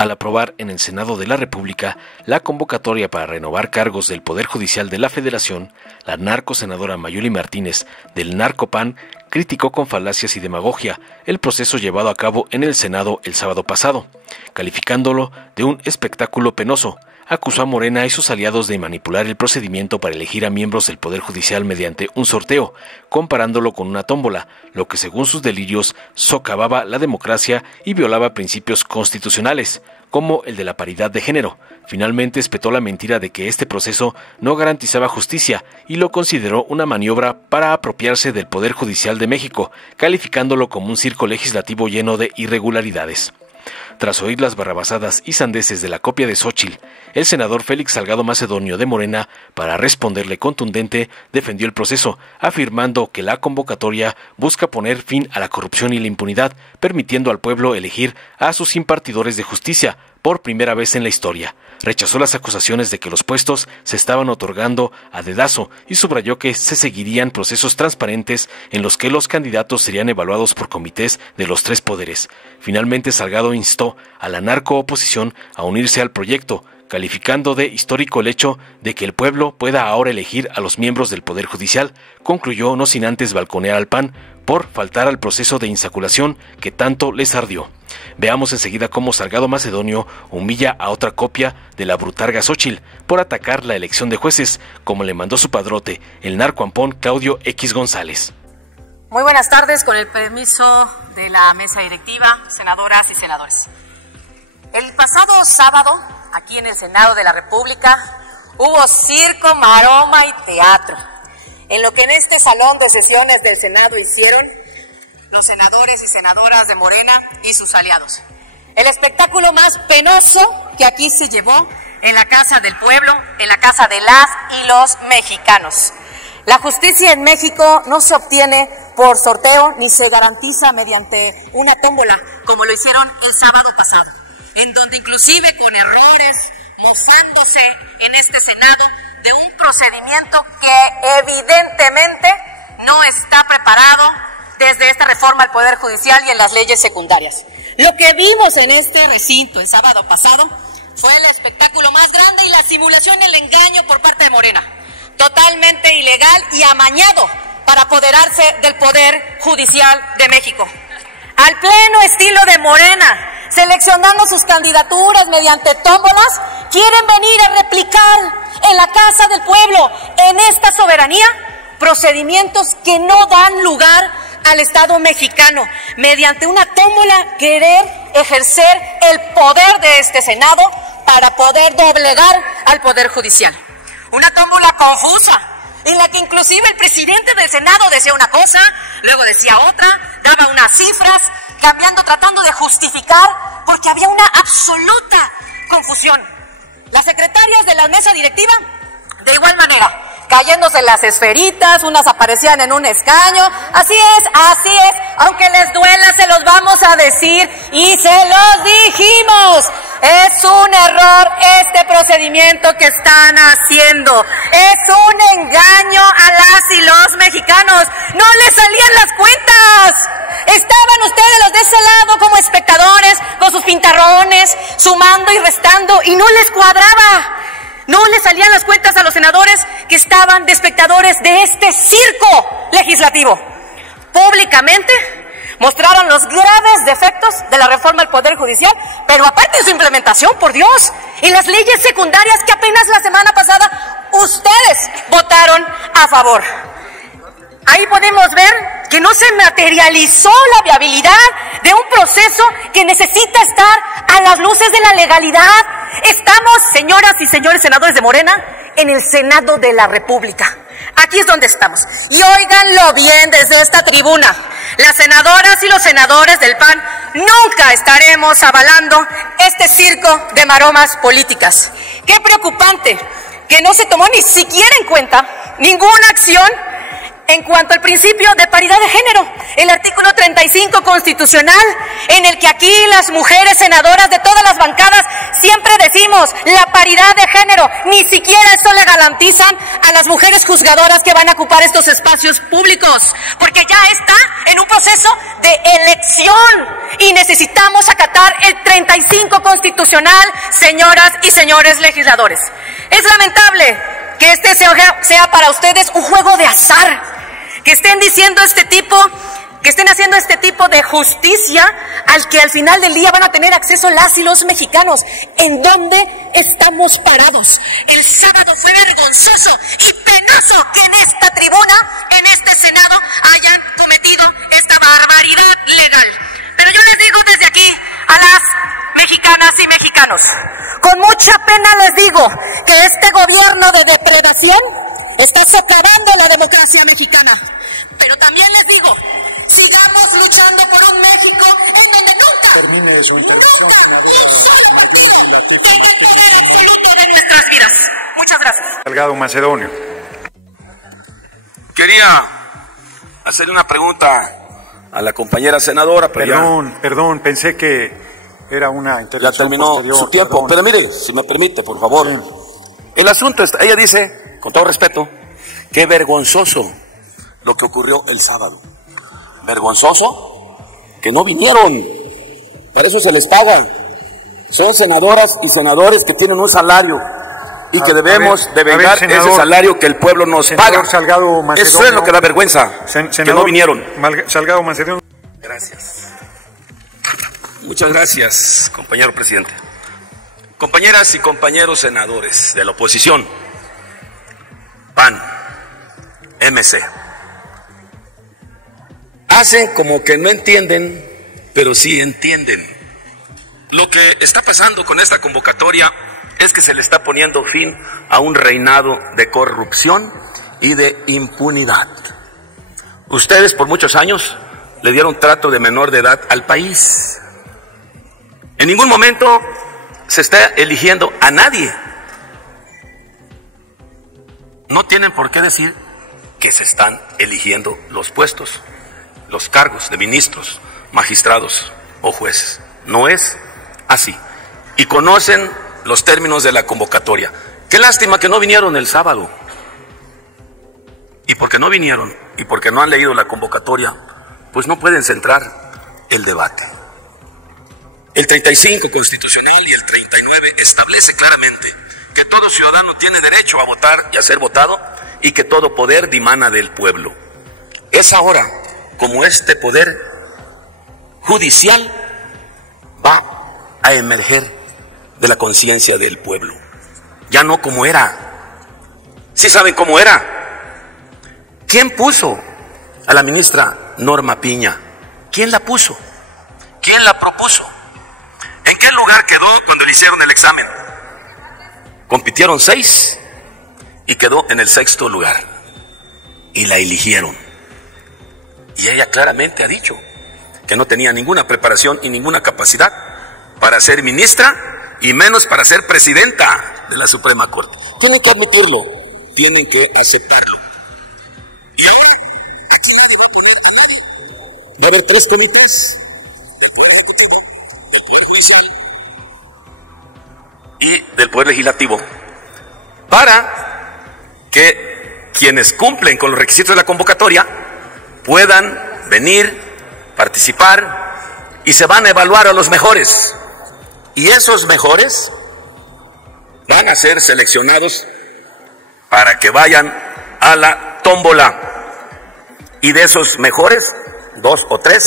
Al aprobar en el Senado de la República la convocatoria para renovar cargos del Poder Judicial de la Federación, la narcosenadora Mayuli Martínez del Narcopan criticó con falacias y demagogia el proceso llevado a cabo en el Senado el sábado pasado, calificándolo de un espectáculo penoso. Acusó a Morena y sus aliados de manipular el procedimiento para elegir a miembros del Poder Judicial mediante un sorteo, comparándolo con una tómbola, lo que según sus delirios socavaba la democracia y violaba principios constitucionales, como el de la paridad de género. Finalmente espetó la mentira de que este proceso no garantizaba justicia y lo consideró una maniobra para apropiarse del Poder Judicial de México, calificándolo como un circo legislativo lleno de irregularidades. Tras oír las barrabasadas y sandeces de la copia de Xóchitl, el senador Félix Salgado Macedonio de Morena, para responderle contundente, defendió el proceso, afirmando que la convocatoria busca poner fin a la corrupción y la impunidad, permitiendo al pueblo elegir a sus impartidores de justicia por primera vez en la historia. Rechazó las acusaciones de que los puestos se estaban otorgando a dedazo y subrayó que se seguirían procesos transparentes en los que los candidatos serían evaluados por comités de los tres poderes. Finalmente, Salgado instó a la narcooposición a unirse al proyecto, calificando de histórico el hecho de que el pueblo pueda ahora elegir a los miembros del Poder Judicial. Concluyó, no sin antes balconear al PAN por faltar al proceso de insaculación que tanto les ardió. Veamos enseguida cómo Salgado Macedonio humilla a otra copia de la brutarga Xóchitl por atacar la elección de jueces, como le mandó su padrote, el narcoampón Claudio X González. Muy buenas tardes, con el permiso de la mesa directiva, senadoras y senadores. El pasado sábado, aquí en el Senado de la República, hubo circo, maroma y teatro, en lo que en este salón de sesiones del Senado hicieron los senadores y senadoras de Morena y sus aliados. El espectáculo más penoso que aquí se llevó en la Casa del Pueblo, en la casa de las y los mexicanos. La justicia en México no se obtiene por sorteo ni se garantiza mediante una tómbola, como lo hicieron el sábado pasado, en donde inclusive con errores, mozándose en este Senado de un procedimiento que evidentemente no está preparado desde esta reforma al Poder Judicial y en las leyes secundarias. Lo que vimos en este recinto el sábado pasado fue el espectáculo más grande y la simulación y el engaño por parte de Morena, totalmente ilegal y amañado para apoderarse del Poder Judicial de México. Al pleno estilo de Morena, seleccionando sus candidaturas mediante tómbolas, quieren venir a replicar en la Casa del Pueblo, en esta soberanía, procedimientos que no dan lugar al Estado mexicano, mediante una tómbola querer ejercer el poder de este Senado para poder doblegar al Poder Judicial. Una tómbola confusa, en la que inclusive el presidente del Senado decía una cosa, luego decía otra, daba unas cifras, cambiando, tratando de justificar, porque había una absoluta confusión. Las secretarias de la mesa directiva, de igual manera, cayéndose las esferitas, unas aparecían en un escaño. Así es, aunque les duela se los vamos a decir y se los dijimos. Es un error este procedimiento que están haciendo, es un engaño a las y los mexicanos, no les salían las cuentas. Estaban ustedes los de ese lado como espectadores, con sus pintarrones, sumando y restando, y no les cuadraba. No les salían las cuentas a los senadores que estaban de espectadores de este circo legislativo. Públicamente mostraron los graves defectos de la reforma al Poder Judicial, pero aparte de su implementación, por Dios, y las leyes secundarias que apenas la semana pasada ustedes votaron a favor. Ahí podemos ver que no se materializó la viabilidad de un proceso que necesita estar a las luces de la legalidad. Estamos, señoras y señores senadores de Morena, en el Senado de la República. Aquí es donde estamos. Y óiganlo bien desde esta tribuna. Las senadoras y los senadores del PAN nunca estaremos avalando este circo de maromas políticas. Qué preocupante que no se tomó ni siquiera en cuenta ninguna acción en cuanto al principio de paridad de género, el artículo 35 constitucional, en el que aquí las mujeres senadoras de todas las bancadas siempre decimos, la paridad de género. Ni siquiera esto le garantizan a las mujeres juzgadoras que van a ocupar estos espacios públicos, porque ya está en un proceso de elección y necesitamos acatar el 35 constitucional, señoras y señores legisladores. Es lamentable que este sea para ustedes un juego de azar, que estén haciendo este tipo de justicia al que al final del día van a tener acceso las y los mexicanos. ¿En dónde estamos parados? El sábado fue vergonzoso y penoso que en esta tribuna, en este Senado, hayan cometido esta barbaridad legal. Pero yo les digo desde aquí a las mexicanas y mexicanos, con mucha pena les digo que este gobierno de depredación está socavando la democracia mexicana. Pero también les digo, sigamos luchando por un México en donde nunca, termine su intervención, senadora Mayoli Latifi. de nuestras vidas. Muchas gracias. Salgado Macedonio. Quería hacerle una pregunta a la compañera senadora, pero Perdón, pensé que era una intervención. ya terminó posterior, su tiempo. perdón. Pero mire, si me permite, por favor. El asunto está, ella dice, con todo respeto, que vergonzoso lo que ocurrió el sábado. Vergonzoso que no vinieron. Para eso se les paga. Son senadoras y senadores que tienen un salario y que debemos de vengar ese salario que el pueblo nos paga. Salgado Macedonio, eso es lo que da vergüenza, que no vinieron. Salgado Macedonio. Gracias. Muchas gracias, compañero presidente. Compañeras y compañeros senadores de la oposición, PAN, MC, hacen como que no entienden, pero sí entienden. Lo que está pasando con esta convocatoria es que se le está poniendo fin a un reinado de corrupción y de impunidad. Ustedes por muchos años le dieron trato de menor de edad al país. En ningún momento se está eligiendo a nadie. No tienen por qué decir que se están eligiendo los puestos, los cargos de ministros, magistrados o jueces. No es así. Y conocen los términos de la convocatoria. Qué lástima que no vinieron el sábado. Y porque no vinieron y porque no han leído la convocatoria, pues no pueden centrar el debate. El 35 constitucional y el 39 establece claramente que todo ciudadano tiene derecho a votar y a ser votado y que todo poder dimana del pueblo. Es ahora como este poder judicial va a emerger de la conciencia del pueblo. Ya no como era. ¿Sí saben cómo era? ¿Quién puso a la ministra Norma Piña? ¿Quién la puso? ¿Quién la propuso? ¿En qué lugar quedó cuando le hicieron el examen? Compitieron 6 y quedó en el 6º lugar. Y la eligieron. Y ella claramente ha dicho que no tenía ninguna preparación y ninguna capacidad para ser ministra y menos para ser presidenta de la Suprema Corte. Tienen que admitirlo, tienen que aceptarlo. Y ahora va a haber 3 comités: del Poder Ejecutivo, del Poder Judicial y del Poder Legislativo, para que quienes cumplen con los requisitos de la convocatoria puedan venir, participar, y se van a evaluar a los mejores. Y esos mejores van a ser seleccionados para que vayan a la tómbola. Y de esos mejores, 2 o 3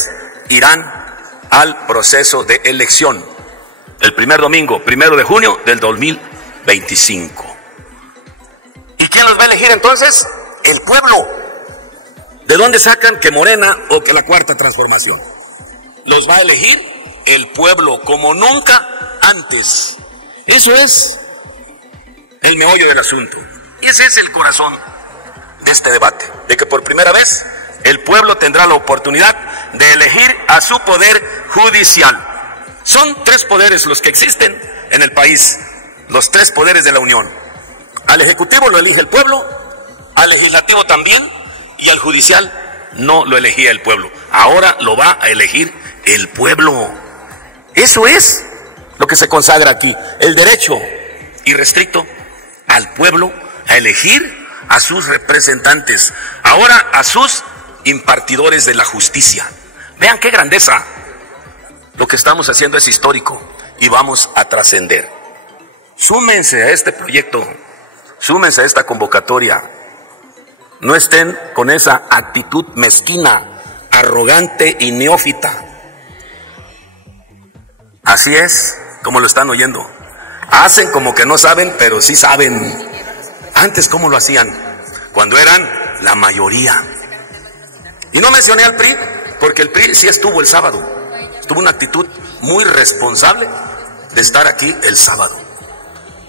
irán al proceso de elección el primer domingo, 1 de junio del 2025. ¿Y quién los va a elegir entonces? El pueblo. ¿De dónde sacan que Morena o que la Cuarta Transformación? Los va a elegir el pueblo como nunca antes. Eso es el meollo del asunto. Y ese es el corazón de este debate, de que por primera vez el pueblo tendrá la oportunidad de elegir a su poder judicial. Son 3 poderes los que existen en el país, los 3 poderes de la Unión. Al Ejecutivo lo elige el pueblo, al Legislativo también, y al Judicial no lo elegía el pueblo. Ahora lo va a elegir el pueblo. Eso es lo que se consagra aquí, el derecho irrestricto al pueblo a elegir a sus representantes, ahora a sus impartidores de la justicia. Vean qué grandeza. Lo que estamos haciendo es histórico y vamos a trascender. Súmense a este proyecto, súmense a esta convocatoria. No estén con esa actitud mezquina, arrogante y neófita. Así es como lo están oyendo. Hacen como que no saben, pero sí saben. Antes, ¿cómo lo hacían? Cuando eran la mayoría. Y no mencioné al PRI, porque el PRI sí estuvo el sábado. Tuvo una actitud muy responsable de estar aquí el sábado.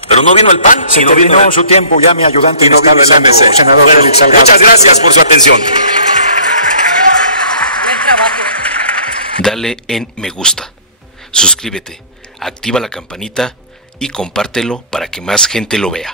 Pero no vino el PAN. Se terminó su tiempo, ya mi ayudante y no vino el MC. Senador bueno, Félix Salgado. Muchas gracias por su atención. Buen trabajo. Dale en me gusta, suscríbete, activa la campanita y compártelo para que más gente lo vea.